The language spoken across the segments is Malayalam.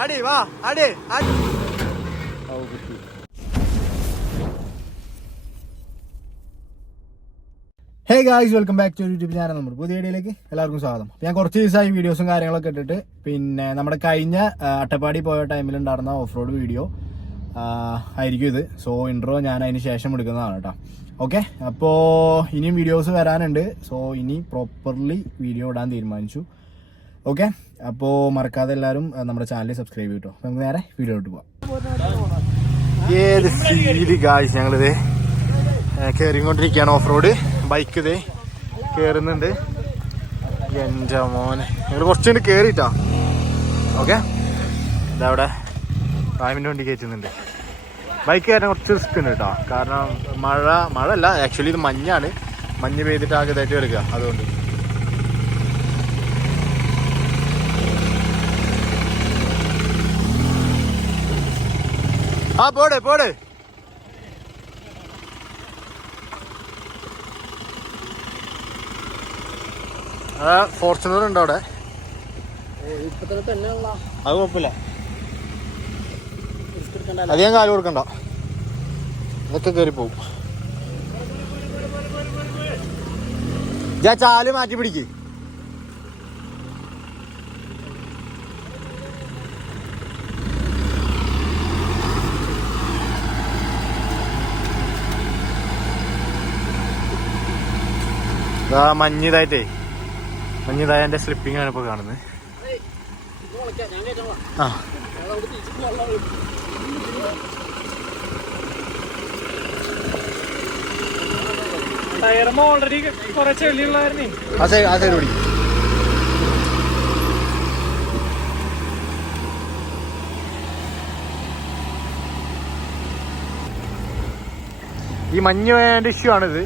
അടി വാ അടി. Hey guys, welcome back to YouTube channel. നമ്മുടെ പുതിയ വീഡിയോയിലേക്ക് എല്ലാവർക്കും സ്വാഗതം. ഞാൻ കുറച്ച് ദിവസമായി വീഡിയോസും കാര്യങ്ങളൊക്കെ ഇട്ടിട്ട്, പിന്നെ നമ്മുടെ കഴിഞ്ഞ അട്ടപ്പാടി പോയ ടൈമിലുണ്ടായിരുന്ന ഓഫ് റോഡ് വീഡിയോ ആയിരിക്കും ഇത്. സോ ഇൻട്രോ ഞാൻ അതിന് ശേഷം എടുക്കുന്നതാണ് കേട്ടോ. ഓക്കെ, അപ്പോൾ ഇനിയും വീഡിയോസ് വരാനുണ്ട്. സോ ഇനി പ്രോപ്പർലി വീഡിയോ ഇടാൻ തീരുമാനിച്ചു. ഓക്കെ, അപ്പോൾ മറക്കാതെ എല്ലാവരും നമ്മുടെ ചാനൽ സബ്സ്ക്രൈബ് ചെയ്യട്ടോ. നമുക്ക് നേരെ വീഡിയോ ഇട്ട് പോവാം. ഏത് ഫീല് ഗായ്സ്, ഞങ്ങളിത് കയറിക്കൊണ്ടിരിക്കുകയാണ് ഓഫ് റോഡ്. ബൈക്ക് ഇതേ കയറുന്നുണ്ട്. എൻ്റെ മോനെ, ഞങ്ങൾ കുറച്ചുകൊണ്ട് കയറിയിട്ടാ. ഓക്കെ, ഇതവിടെ ഫാമിൻ്റെ വണ്ടി കയറ്റുന്നുണ്ട്. ബൈക്ക് കയറാൻ കുറച്ച് റിസ്ക് ഉണ്ട് കേട്ടോ. കാരണം മഴ അല്ല, ആക്ച്വലി ഇത് മഞ്ഞാണ്. മഞ്ഞ് പെയ്തിട്ട് ആകെ ഇതായിട്ട് എടുക്കുക. അതുകൊണ്ട് ആ പോട് ഫോർച്യൂണർ ഉണ്ടോ അവിടെ? അത് കുഴപ്പമില്ല, അധികം കാല് കൊടുക്കണ്ട, ഇതൊക്കെ കയറി പോവും. ചാല് മാറ്റി പിടിക്ക്. മഞ്ഞിതായിട്ടേ, മഞ്ഞിതായ എന്റെ സ്ലിപ്പിംഗ് ആണ് ഇപ്പൊ കാണുന്നത്. ആ ഓൾറെഡി കുറെ ചെളിയുള്ളായിരുന്നേ. ആ സൈഡ് ഓടി. ഈ മഞ്ഞ് വേണ്ട ഇഷ്യൂ ആണിത്.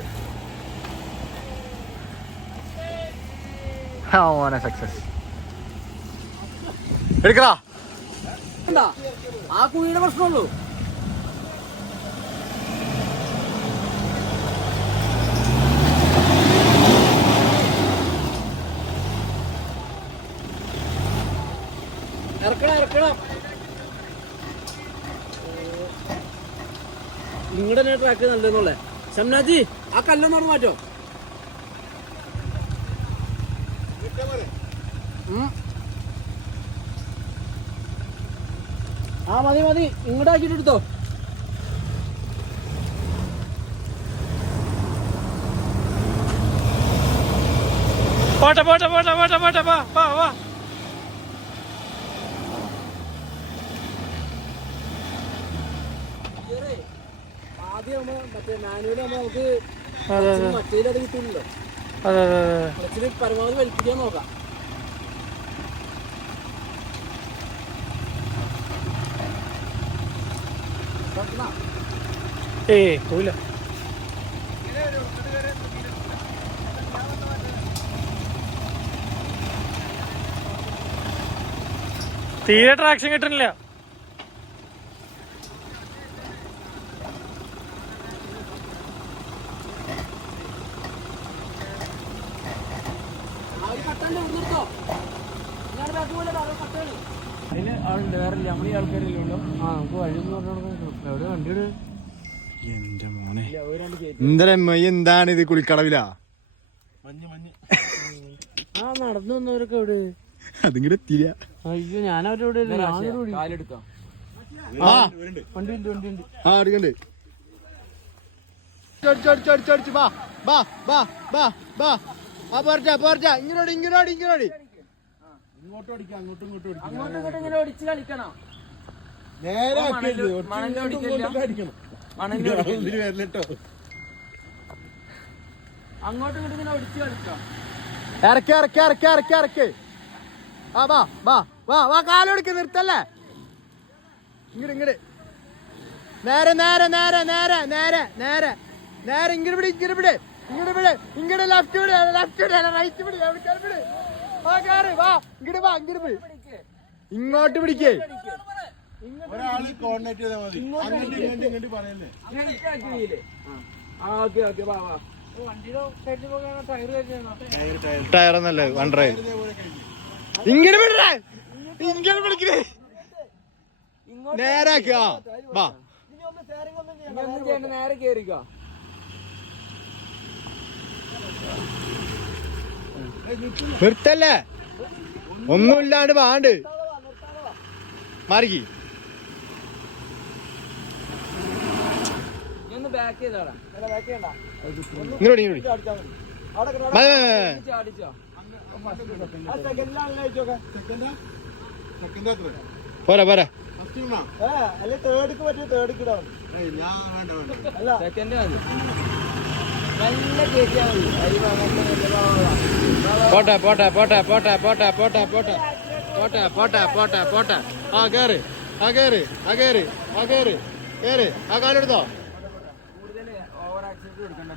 മോനെ സക്സസ് എടുക്കടാ. ആ കുഴിയുടെ പ്രശ്നമുള്ളൂ. ഇറക്കണം. നിങ്ങളുടെ തന്നെ ട്രാക്ക് നല്ലതെന്നുള്ളേ. ഷംനാജി, ആ കല്ലൊന്നോട് മാറ്റോ. ആ മതി, ഇങ്ങോട്ട് ആക്കിട്ട് എടുത്തോ. പോട്ടെ വാ. ആദ്യം മറ്റേ മാനുവൽ നമുക്ക് മറ്റേത് കിട്ടില്ലല്ലോ. കുറച്ചിന് പരമാവധി വലിപ്പിക്കാൻ നോക്കാം. പോയില്ല. തീരെ ട്രാക്ഷൻ കിട്ടുന്നില്ല. എന്റെ മോനെ, എന്താണ് ഇത്? കുളിക്കടവിലാ നടന്നു വന്നവരൊക്കെ എവിടെ? അതിങ്ങടെ എത്തില്ല. അയ്യോ, ഞാനവരോട് അങ്ങോട്ടും ഇങ്ങനെ ഒടിച്ച് കളിക്കണം. അങ്ങോട്ടും ഇങ്ങോട്ടും ഇങ്ങനെ ഒടിച്ച് കളിക്കാം. ഇറക്കി. ആ വാ കാലൊടിക്ക്, നിർത്തല്ലേ. ഇങ്ങട് നേരെ ഇങ്ങട് വിട്. ലെഫ്റ്റ് വിട്, റൈറ്റ് വിട്. ഇങ്ങോട്ട് പിടിക്കേ. ടയറൊന്നല്ലേ, വൺ ഡ്രൈവ്. ഇങ്ങനെ വിടേ, ഇങ്ങനെ വിളിക്കണേ, നേരാക്കുക. വാ നേരെ കേറിക്കോ. നിർത്തല്ലേ, ഒന്നുമില്ലാണ്ട് വാണ്ട് മാറിക്ക്. ബാക്ക് ചെയ്താടാ. ഇങ്ങോട്ട് ചാടിച്ചോ. പോരാ പോരാ. സെക്കൻഡ് മതി. നല്ല കേറ്റിയാ മതി. പോട്ടെ പോട്ടെ പോട്ടെ പോട്ടെ പോട്ടെ പോട്ടെ പോട്ടെ പോട്ടെ പോട്ടെ പോട്ടെ പോട്ടെ. ആ കേറ്, ആ കേറ്, ആ കേറ്, ആ കേറ്, കേറ്. ആ കാലെടുത്തോ. കൂടുതൽ ഓവർ ആക്സിഡന്റ് കൊടുക്കണ്ട.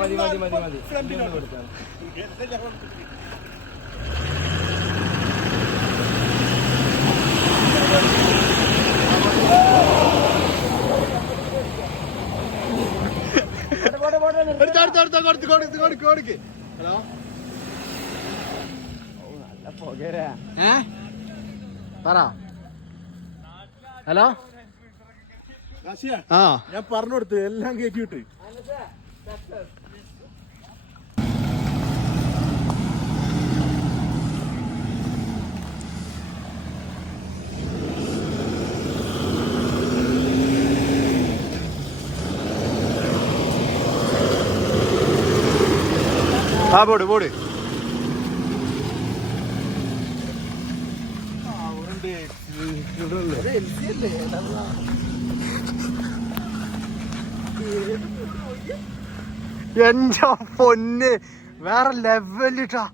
മതി മതി മതി മതി. കൊടുക്കാം. ഹലോ, പറ. ഹലോ, ആ ഞാൻ പറഞ്ഞു കൊടുത്തു എല്ലാം കയറ്റിവിട്ട്. ആ പോട് പോട്. എന്റെ പൊന്ന്, വേറെ ലെവലിട്ടാ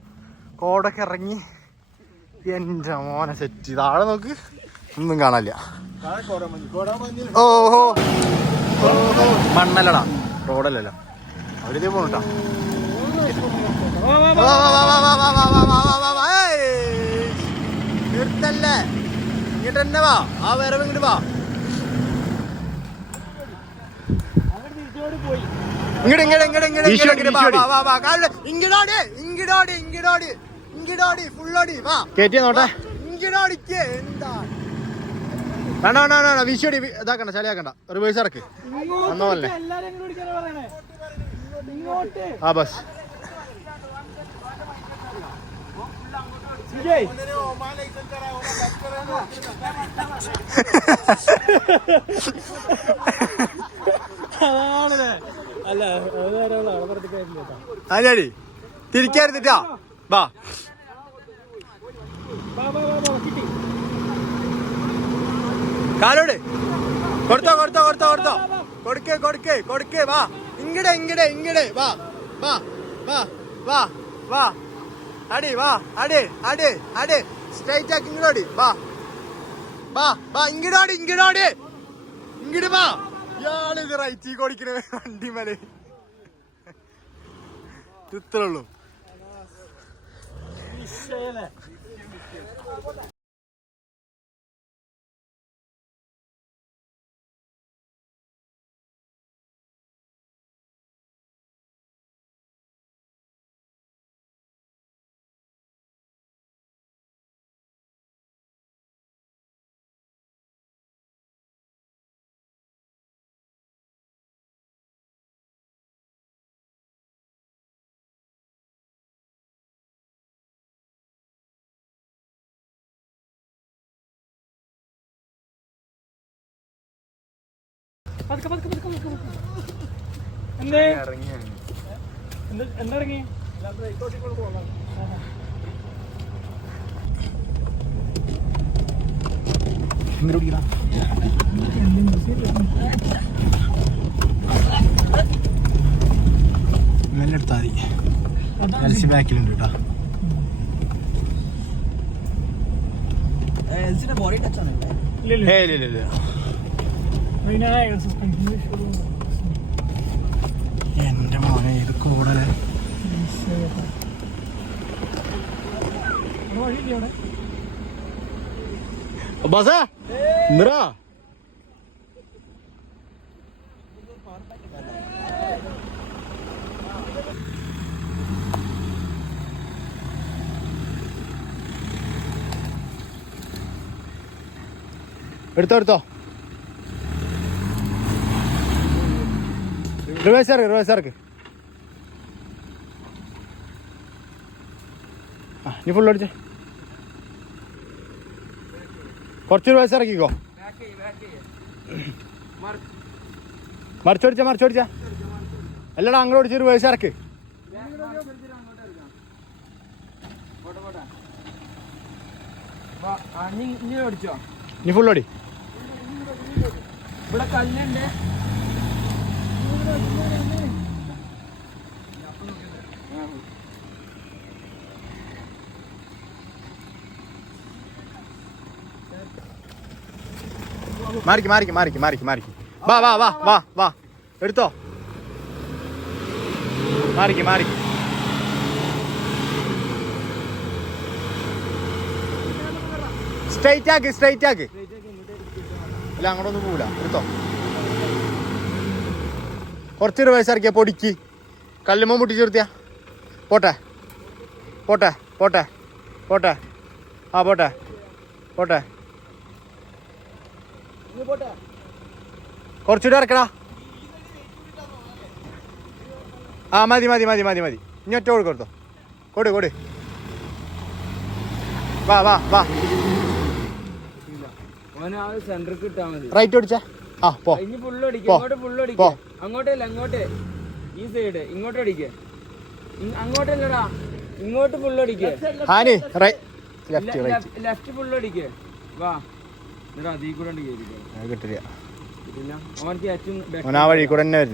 കോടൊക്കെ ഇറങ്ങി. എന്റെ മോനെ സെറ്റ്. താഴെ നോക്ക്, ഒന്നും കാണാനില്ല. ഓഹോ ഓഹോ, മണ്ണല്ലടാ, റോഡല്ലല്ലോ. അവരിതേ പോണട്ടാ. നിർത്തല്ലേ, ഇങ്ങോട്ട് തന്നെ വാ. ആ വരവ് ഇങ്ങോട്ട് വാ. ഇങ്ങോട്ട് ഇങ്ങോട്ട് ഇങ്ങോട്ട് ഇങ്ങോട്ട് ഇങ്ങോട്ട് ഇങ്ങോട്ട് ഇങ്ങോട്ട് ഇങ്ങോട്ട് ഫുള്ളോടി വാ. കേറ്റിയ നോട്ടെ. ഇങ്ങോടിക്ക് എന്താ വേണ്ട വേണ്ട വേണ്ട. വിഷയോടി ഇതാക്കണ്ട, ചളിയാക്കണ്ട. റിവേഴ്സ് ഇറക്ക്. ഒന്നല്ലേ ആ ബസ്. അല്ലാടി തിരിക്കായിരുന്നിട്ടാ. വാ കാലോട് കൊടുത്തോ കൊടുത്തോ കൊടുത്തോ കൊടുത്തോ. കൊടുക്കേ കൊടുക്കേ കൊടുക്കേ. വാ ഇങ്ങടെ ഇങ്ങടെ ഇങ്ങടെ വാ വാ വാ വാ വാ. അടി വാ, അടി അടി അടി. സ്ട്രൈറ്റ് ആക്കി ഇങ്ങോടി. വാ വാ വാ. ഇങ്ങോടി ഇങ്ങോടി ഇങ്ങോട്ട് വാ. ഇയാളിത് റൈറ്റ് കൊടുക്കണ വണ്ടി മേലെ. ഇത്രേ ഉള്ളൂ. എന്താ ഇറങ്ങി എടുത്താ മതി. ബാക്കിലുണ്ട് കേട്ടോ. എന്റെ മോനെ ഇത് കൂടല്. ബസാ നിറാ. എടുത്തോ എടുത്തോ. റിവേഴ്സ് ഇറക്ക്. നീ ഫുൾ അടിച്ചേ. കുറച്ച് റിവേഴ്സ് ഇറക്കിക്കോ. മറിച്ചോടിച്ച അല്ലടാ അങ്ങോട്ട് ഓടിച്ച് റിവേഴ്സ് ഇറക്ക്. നീ ഫുൾ ഓടി. ഇവിടെ കല്ലുണ്ട്. മാറിക്ക്. വാ എടുത്തോ. മാറിക്ക്. സ്ട്രൈറ്റ് ആക്ക്. അല്ല അങ്ങോട്ടൊന്നും പോവില്ല. എടുത്തോ. കുറച്ച് റിവേഴ്സ് ഇറക്കിയ പൊടിക്ക്. കല്ലുമ്മ മുട്ടി ചേർത്തിയാ. പോട്ടെ. ആ പോട്ടെ. കുറച്ചുകൂടെ ഇറക്കടാ. ആ മതി. ഇനി ഒറ്റ കൊടുത്തോ. കൊടു. വാ. റൈറ്റ് ഓടിച്ചാ. ആ പോ. അങ്ങോട്ടല്ല അങ്ങോട്ട്. ഈ സൈഡ് ഇങ്ങോട്ട് അടിക്കേ. അങ്ങോട്ടല്ലടാ ഇങ്ങോട്ട് ഫുള്ളടിക്കേ. ലെഫ്റ്റ് ഫുള്ളടിക്കേ. വാ അതീ കൂടെ കിട്ടില്ല.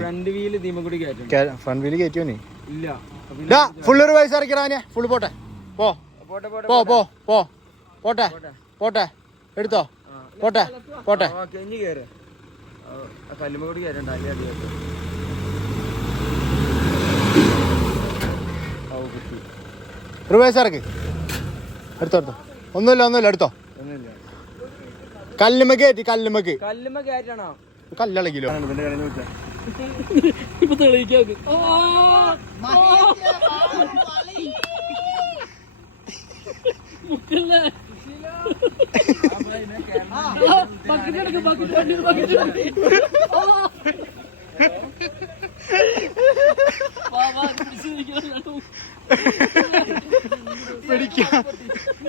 ഫ്രണ്ട് വീല് തീമ കൂടി ഫ്രണ്ട് വീല് കയറ്റിയോ നീ? ഇല്ല. Full reverse ഇറക്കിടാനെ. ഫുള്ള് പോട്ടെ. പോട്ടെ. എടുത്തോ. പോട്ടെ. കല്ലുമ കൂടി കയറണ്ട. റിവേഴ്സ് ഇറക്ക്. എടുത്തോ. ഒന്നുമില്ല എടുത്തോ. കല്ലുമ്മക്ക് കയറ്റണോ? കല്ലിളകിലോ. ഇപ്പൊ തെളിയിക്കാ.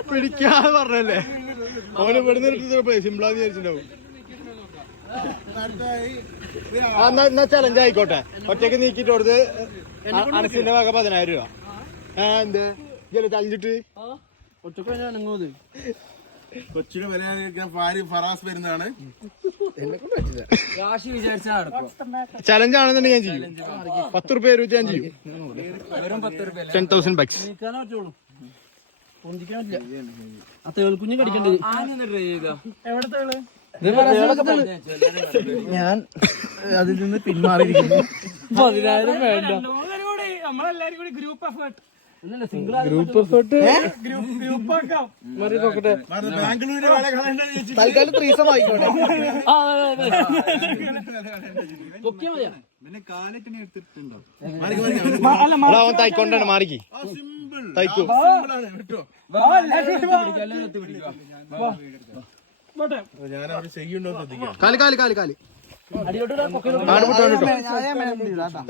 പിടിക്കാതെ പറഞ്ഞല്ലേ. ഓന് ഇവിടുന്ന് സിംപ്ലാന്ന് വിചാരിച്ചിട്ടുണ്ടാവും. എന്നാ ചലഞ്ച് ആയിക്കോട്ടെ. ഒറ്റക്ക് നീക്കിട്ട് കൊടുത്ത് അനസിന്റെ വക 10,000 രൂപ. എന്ത് ചലഞ്ചിട്ട് കൊച്ചിയുടെ വില ഫറാസ് വരുന്നതാണ്. ചലഞ്ച് ആണെന്നുണ്ടെങ്കിൽ ഞാൻ ചെയ്യും. 10 രൂപ വെച്ച് ഞാൻ ചെയ്യും. 10,000 bucks. കുഞ്ഞു കടിക്കണ്ടത്. ഞാൻ അതിൽ നിന്ന് പിന്മാറിയിരിക്കുന്നു. 10,000 വേണ്ട. തൽക്കാലം 3 ദിവസം ആയിക്കോട്ടെ. തൈക്കൊണ്ടാണ് മാറിക്ക്. തൈക്കൂ.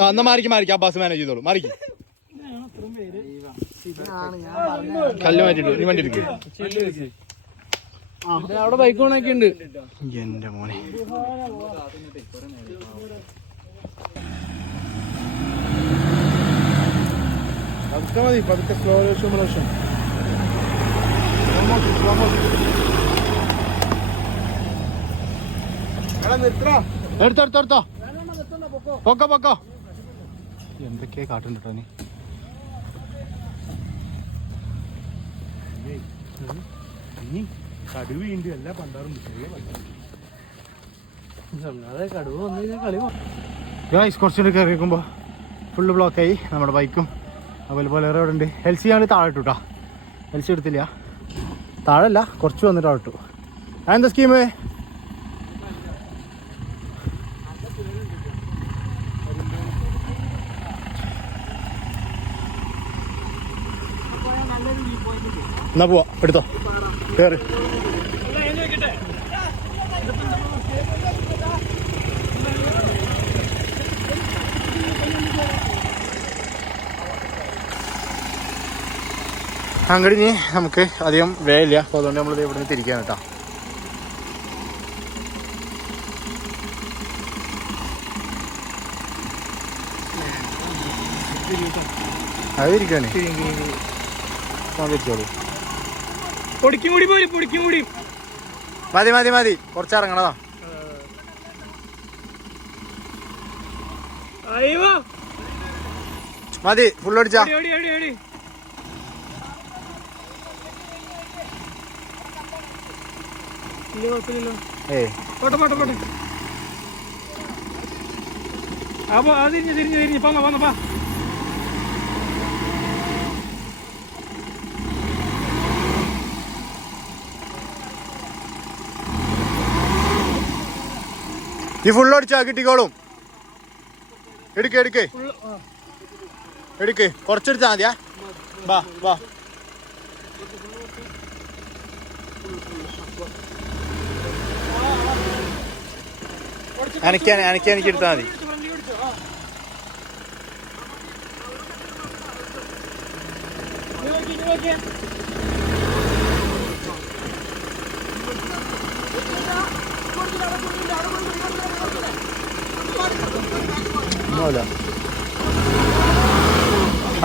എന്നാ മാറിക്ക്. അബ്ബാസ് മാനേജ് ചെയ്തോളൂ. മാറിക്ക്. കല്ല് മാറ്റിട്ടു. നീ വണ്ടി എടുക്കുക. അവിടെ ബൈക്ക് ഓണൊക്കെ ഉണ്ട്. എന്റെ മോനെ പതുക്കെ സ്ലോ മോഷൻ. എടുത്തോ. പൊക്കോ. എന്തൊക്കെയാ കാട്ടുണ്ടോ നീ? കടുവയുണ്ട്. എല്ലാ പണ്ടാറും കടുവ വന്നു കഴിഞ്ഞാൽ കളി. കുറച്ചുകൂടി കയറിയിരിക്കുമ്പോൾ ഫുള്ള് ബ്ലോക്കായി. നമ്മുടെ ബൈക്കും അതുപോലെ വേറെ ഇവിടെ ഉണ്ട്. എൽസി ഞങ്ങൾ താഴെ ഇട്ടു കേട്ടോ. എൽസി എടുത്തില്ല. താഴല്ല, കുറച്ച് വന്നിട്ട് അവിടെ ഇട്ടു. അതെന്താ സ്കീം? എന്നാ പോവാ. എടുത്തോ. കയറി. അങ്ങോട്ട് ഇനി നമുക്ക് അധികം വേയില്ല, അപ്പോൾ അതുകൊണ്ട് നമ്മളിത് ഇവിടെ നിന്ന് തിരിക്കാൻ കേട്ടോ. അത് ഇരിക്കാനേ തിരിച്ചോളൂ. മതി മതി മതി, കുറച്ച് ഇറങ്ങണതാ. മതി, ഫുള്ളടിച്ചാ. തിരിഞ്ഞ് പോങ്ങ. ഈ ഫുള്ളടിച്ചാ കിട്ടിക്കോളും. എടുക്ക് കുറച്ചെടുത്താ മതിയാ. വാ എനിക്ക് എടുത്താൽ മതി.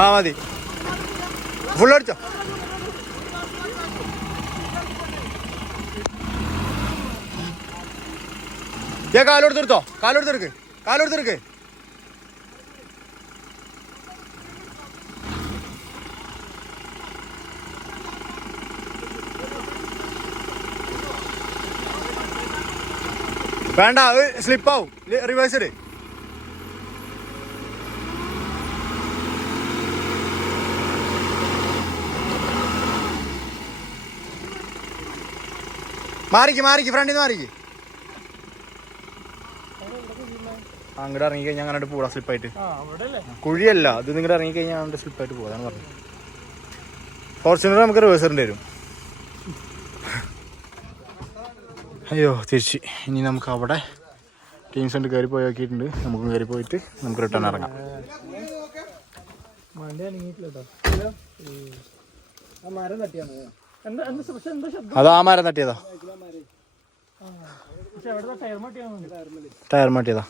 ആ മതി, ഫുള്ളടിച്ചോ. കാലോടുത്തെടുത്തോ, കാലോടുത്തെടുക്ക്. വേണ്ട, സ്ലിപ്പാവും. റിവേഴ്സ് ഇട്. മാറിക്ക് ഫ്രണ്ടിൽ നിന്ന് മാറിക്ക്. അങ്ങോട്ട് ഇറങ്ങിക്കഴിഞ്ഞാൽ അങ്ങനെ പോടാ സ്ലിപ്പായിട്ട്. കുഴിയല്ല ഇത്, നിങ്ങടെ ഇറങ്ങിക്കഴിഞ്ഞാൽ അങ്ങോട്ട് സ്ലിപ്പായിട്ട് പോകാന്ന് പറഞ്ഞു. ഫോർച്യൂണർ നമുക്ക് റിവേഴ്സറിൻ്റെ വരും. അയ്യോ തിരിച്ച്. ഇനി നമുക്ക് അവിടെ ടീം സെൻ്റർ കയറി പോയി നോക്കിയിട്ടുണ്ട്. നമുക്കും കയറി പോയിട്ട് നമുക്ക് റിട്ടേൺ ഇറങ്ങാം. അത് ആ മരം തട്ടിയതാ, ടയർ മാറ്റിയതാ.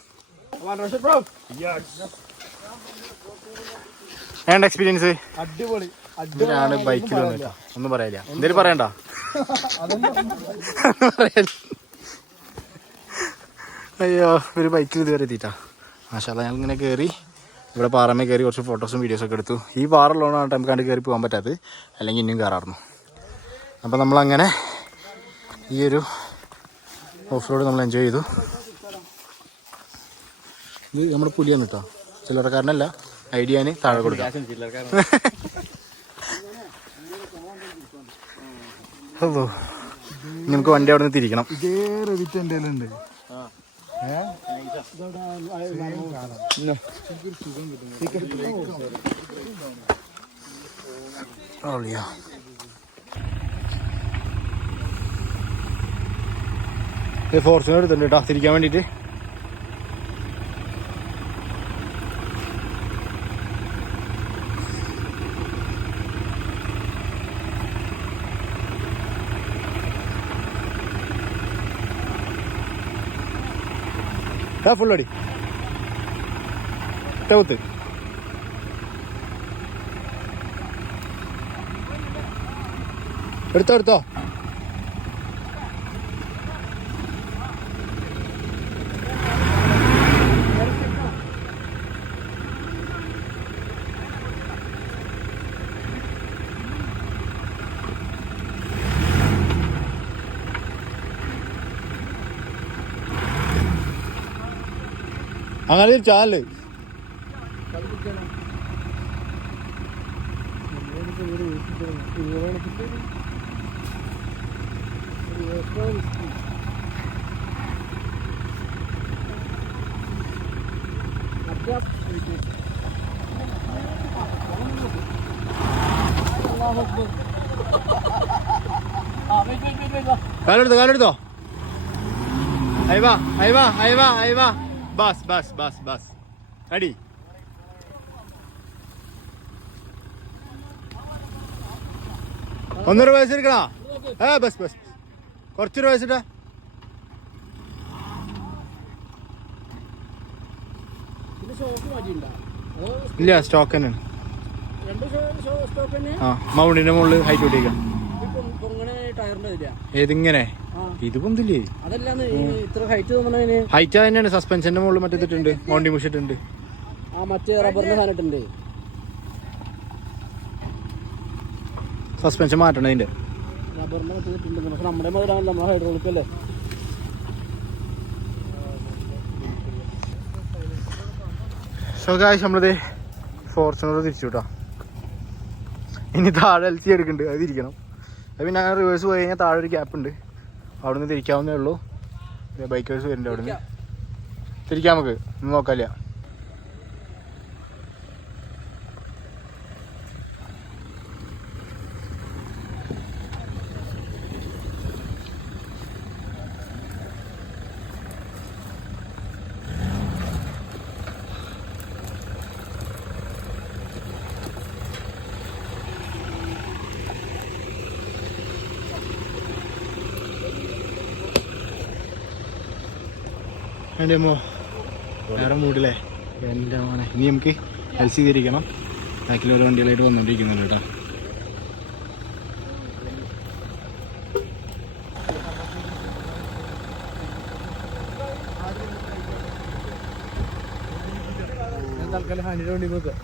വേണ്ട എക്സ്പീരിയൻസ് അടിപൊളി. ഇതിനാണ് ബൈക്കിൽ വന്നിട്ടാ. ഒന്നും പറയാനില്ല, എന്തേലും പറയണ്ട. അയ്യോ, ഒരു ബൈക്കിൽ ഇതുവരെ എത്തിയിട്ടാ. മാഷാല്ലാ, ഞങ്ങൾ ഇങ്ങനെ കയറി ഇവിടെ പാറമേ കയറി കുറച്ച് ഫോട്ടോസും വീഡിയോസൊക്കെ എടുത്തു. ഈ പാറുള്ളതാണ് നമുക്ക് കണ്ട് കയറി പോകാൻ പറ്റാത്തത്, അല്ലെങ്കിൽ ഇനിയും കയറാറുന്നു. അപ്പം നമ്മളങ്ങനെ ഈ ഒരു ഓഫ് റോഡ് നമ്മൾ എൻജോയ് ചെയ്തു. ഇത് നമ്മുടെ പുലിയാണ് കേട്ടോ, ചില്ലറക്കാരനല്ല. ഐഡിയാന് താഴെ കൊടുക്കാം. ഹലോ, നമുക്ക് വണ്ടി അവിടെ നിന്ന് തിരിക്കണം. ഇതേ റെഡിറ്റ് എൻ്റെ ഉണ്ട്. ഫോർച്യൂണർ എടുത്തിട്ടുണ്ട് കേട്ടോ തിരിക്കാൻ വേണ്ടിയിട്ട്. ഫുള്ളടി ടൗത്ത്. എടുത്തോ അങ്ങനെ ചാനല്. കാലെടുത്തോ അയവാ ബസ് അടി ഒന്നര വയസ്സ് എടുക്കണോ ബസ് കുറച്ചൊരു വയസ്സിട്ടാ ഇല്ല സ്റ്റോക്ക് തന്നെയാണ് ആ മൗണ്ടിന്റെ മുകളിൽ ഹൈറ്റ് കൂട്ടിയേക്കാം ഏതിങ്ങനെ ഇത് പൊന്തില്ലേ ഹൈറ്റ് തന്നെയാണ് സസ്പെൻഷന്റെ മുകളിൽ മറ്റേതിട്ടുണ്ട് മൗണ്ടി മുഷിട്ടുണ്ട് സസ്പെൻഷൻ മാറ്റണം അതിന്റെ നമ്മളത് ഫോർച്യൂണർ തിരിച്ചു കേട്ടോ ഇനി താഴെ എൽസി എടുക്കുന്നുണ്ട് അത് തിരിക്കണം അത് പിന്നെ അങ്ങനെ റിവേഴ്സ് പോയി കഴിഞ്ഞാൽ താഴെ ഒരു ഗ്യാപ്പ് ഉണ്ട് അവിടെ നിന്ന് തിരിക്കാവുന്നേ ഉള്ളൂ ബൈക്കേഴ്സ് വരുന്നുണ്ട് അവിടെ നിന്ന് തിരിക്കാം നമുക്ക് നോക്കാല്ല എൻ്റെ അമ്മോ വേറെ മൂടില്ലേ എൻ്റെ മോനെ ഇനി നമുക്ക് എൽ സി തിരിക്കണം ബാക്കിൽ ഓരോ വണ്ടികളായിട്ട് വന്നുകൊണ്ടിരിക്കുന്നുണ്ട് കേട്ടോ തൽക്കാലം ഹാൻഡിൻ്റെ വണ്ടി നോക്കുക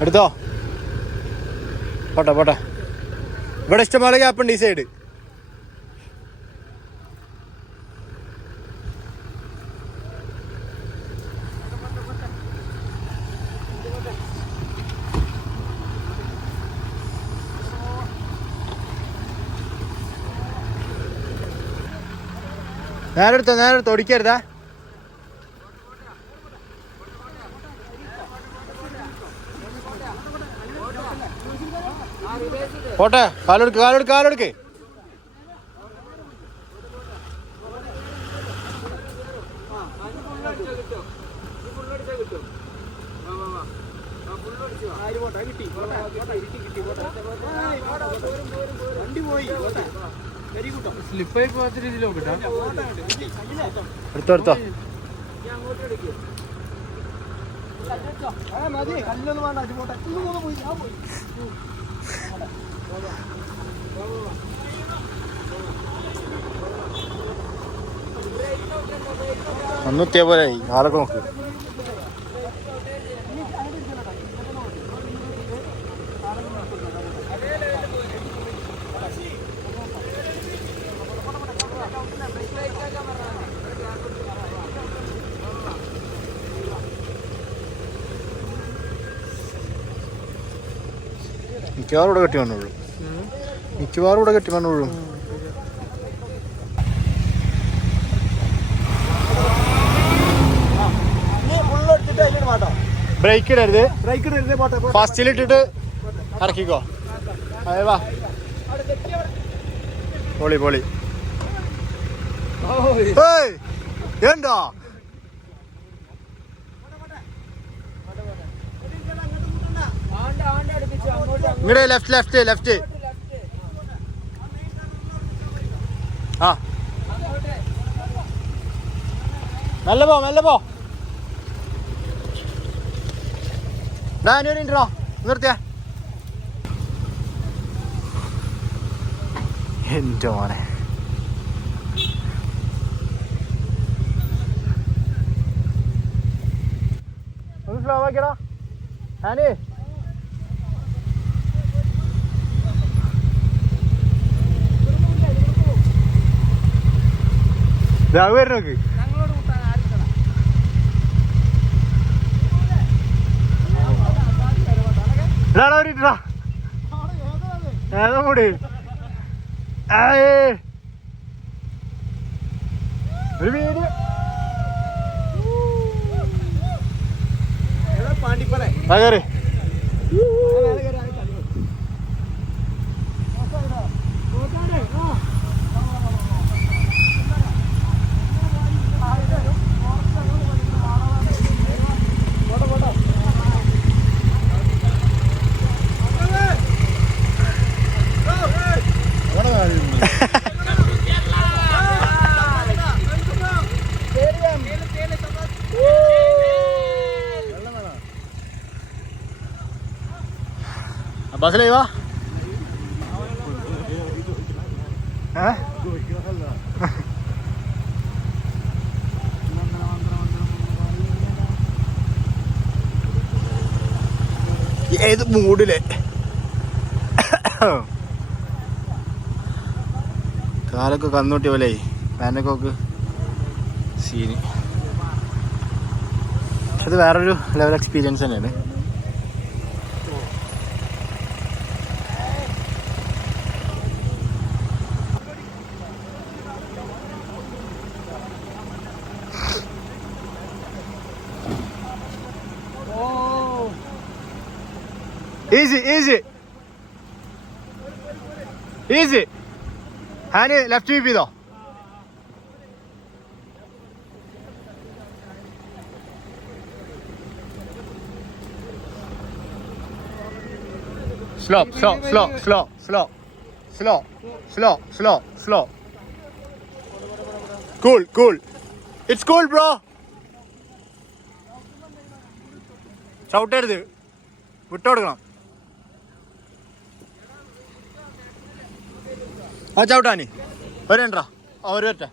എടുത്തോ പോട്ടെ ഇവിടെ ഇഷ്ടംപോലെ ഗ്യാപ്പുണ്ട് ഈ സൈഡ് നേരെടുത്തോ ഒടിക്കരുതാ പോട്ടെ കാലെടുക്ക് സ്ലിപ്പായി പോകാത്ത രീതിയിൽ എടുത്തോ ഒന്നെത്തിയ പോലെ ആളൊക്കെ നോക്ക് മിക്കവാറും ഇവിടെ കെട്ടി വന്നുള്ളൂ ബ്രേക്ക് ഇടരുത് ഫസ്റ്റിലിട്ടിട്ട് ഇറക്കിക്കോ അതെ വാ പൊളി എന്താ ഇങ്ങടെ ലെഫ്റ്റ് ആ മെല്ലെ പോ ഞാനൊരു നിർത്തിയ എൻ്റെ മോനെ ഒന്ന് സ്ലോ ആക്കിയടാ ഞാനേ നോക്ക് ഏതാ കൂടി ഒരു വീഡിയോ കയറി. ബസ്സിലേ വാ. ഏത് മൂഡില് കാലൊക്കെ കന്നൂട്ടി പോലെ പാനക്കൊക്കെ സീന്. പക്ഷെ അത് വേറൊരു ലെവൽ എക്സ്പീരിയൻസ് തന്നെയാണ്. Easy, easy. Easy. Hand left hip though. Slow, slow, slow, slow, slow, slow, slow, slow, slow. Cool, cool. It's cool, bro. ചവിട്ടരുത്, വിട്ടുകൊടുക്കണം. ആ ചവിട്ടാനി വരണ്ടാ, അവർ വരട്ടെ.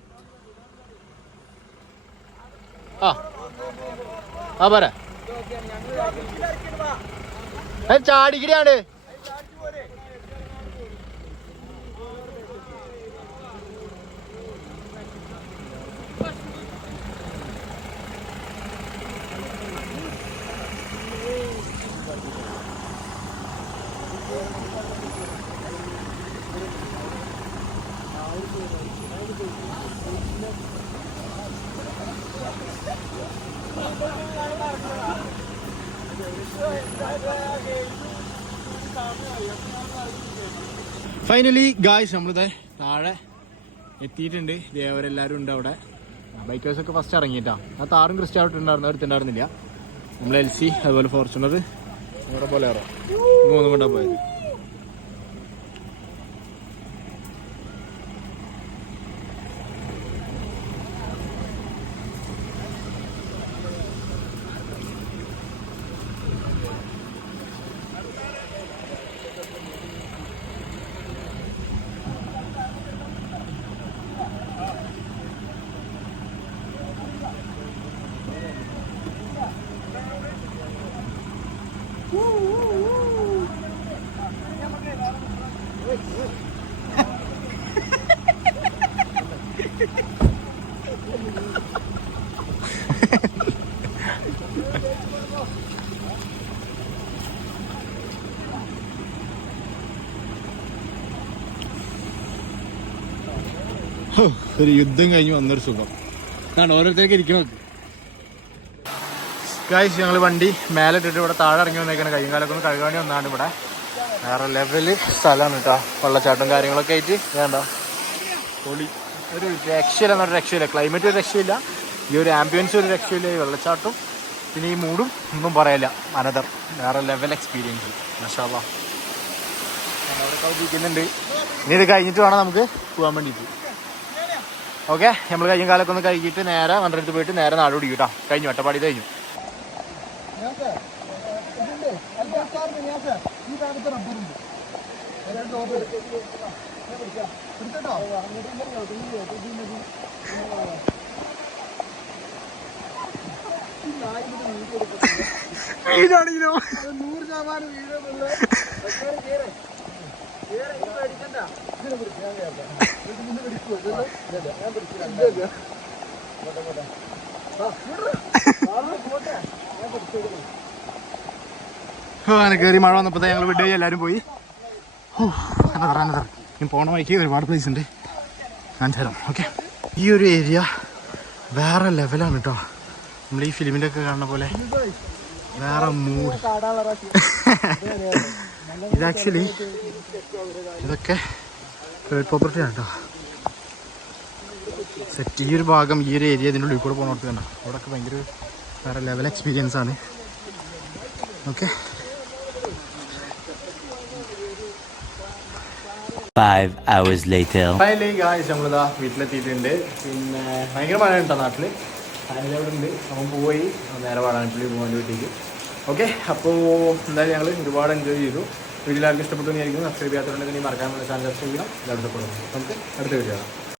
ആ പറ ചാടിക്കിടിയാണ്ട്. ഫൈനലി ഗായ്സ് നമ്മളിത് താഴെ എത്തിയിട്ടുണ്ട്. അവരെല്ലാവരും ഉണ്ട് അവിടെ. ബൈക്കേഴ്സൊക്കെ ഫസ്റ്റ് ഇറങ്ങിയിട്ടാ. ആ താറും ക്രിസ്റ്റായിട്ടുണ്ടായിരുന്നു, അടുത്തുണ്ടായിരുന്നില്ല. നമ്മൾ LC അതുപോലെ ഫോർച്യൂണർ ഇവിടെ പോലെ മൂന്നും കൊണ്ടാണ് പോയത്. ഒരു യുദ്ധം കഴിഞ്ഞ് വന്നൊരു സുഖം ഇതാണ്. ഓരോരുത്തർക്ക് ഇരിക്കണം. ഗായ്സ് ഞങ്ങൾ വണ്ടി മേലെ ഇട്ടിട്ട് ഇവിടെ താഴെ ഇറങ്ങി വന്നേക്കാണ്. കയ്യും കാലൊക്കെ ഒന്ന് കഴുകാണി വന്നാണ്. ഇവിടെ വേറെ ലെവല് സ്ഥലമാണ് കേട്ടോ. വെള്ളച്ചാട്ടം കാര്യങ്ങളൊക്കെ ആയിട്ട് വേണ്ട പൊളി. ഒരു രക്ഷയില്ല എന്നൊരു രക്ഷയില്ല. ക്ലൈമറ്റ് ഒരു രക്ഷയില്ല, ഈ ഒരു ആംബിയൻസ് ഒരു രക്ഷയില്ല, ഈ വെള്ളച്ചാട്ടം പിന്നെ ഈ മൂടും ഒന്നും പറയില്ല. അനദർ വേറെ ലെവൽ എക്സ്പീരിയൻസ്. മാഷാ അല്ലാഹ് അവിടെ ഇരിക്കുന്നുണ്ട്. ഇനി ഇത് കഴിഞ്ഞിട്ട് വേണം നമുക്ക് പോകാൻ വേണ്ടിയിട്ട്. ഓക്കെ, നമ്മൾ കയ്യും കാലൊക്കെ ഒന്ന് കഴുകിയിട്ട് നേരെ വണ്ടടുത്ത് പോയിട്ട് നേരെ നാട് പിടിക്കും കേട്ടോ. കഴിഞ്ഞു, അട്ടപ്പാടി കഴിഞ്ഞു. വീടാണെങ്കിലോ 100% വീട്. അങ്ങനെ കയറി മഴ വന്നപ്പോൾ ഞങ്ങൾ വിട്ട് എല്ലാവരും പോയി. ഇനി പോണ വഴിക്ക് ഒരുപാട് പ്ലേസ് ഉണ്ട്, കാണിച്ചു തരാം. ഓക്കെ, ഈ ഒരു ഏരിയ വേറെ ലെവലാണ് കേട്ടോ. നമ്മൾ ഈ ഫിലിമിൻ്റെ ഒക്കെ കാണുന്ന പോലെ വേറെ മൂഡ്. ഇത് ആക്ച്വലി ഇതൊക്കെ തേർഡ് പ്രോപ്പർട്ടി ആണ് കേട്ടോ. സെറ്റ് ഈ ഒരു ഭാഗം ഈ ഒരു ഏരിയ ഇതിൻ്റെ ഉള്ളിൽ കൂടെ പോകുന്നിടത്ത് കണ്ടോ. അവിടെയൊക്കെ ഭയങ്കര വേറെ ലെവൽ എക്സ്പീരിയൻസ് ആണ്. Okay 5 hours later. Finally guys നമ്മളിതാ വീട്ടിലെത്തിയിട്ടുണ്ട്. പിന്നെ ഭയങ്കര മഴ ഉണ്ടോ നാട്ടിൽ. ഫാമിലി അവിടെ ഉണ്ട്. അവൻ പോയി നേരെ വാടാനപ്പള്ളി പോകാൻ വീട്ടിലേക്ക്. ഓക്കെ, അപ്പോൾ എന്തായാലും ഞങ്ങൾ ഒരുപാട് എൻജോയ് ചെയ്തു. വീട്ടിൽ ആർക്കും ഇഷ്ടപ്പെട്ടു എന്ന് വിചാരിക്കുന്നു. സബ്സ്ക്രൈബ് ചെയ്യാത്തതുകൊണ്ട് മറക്കാൻ ചാനൽ സബ്സ്ക്രൈബ് ചെയ്യണം. എല്ലാവരും സപ്പോർട്ട്. നമുക്ക് അടുത്ത വീഡിയോ കാണാം.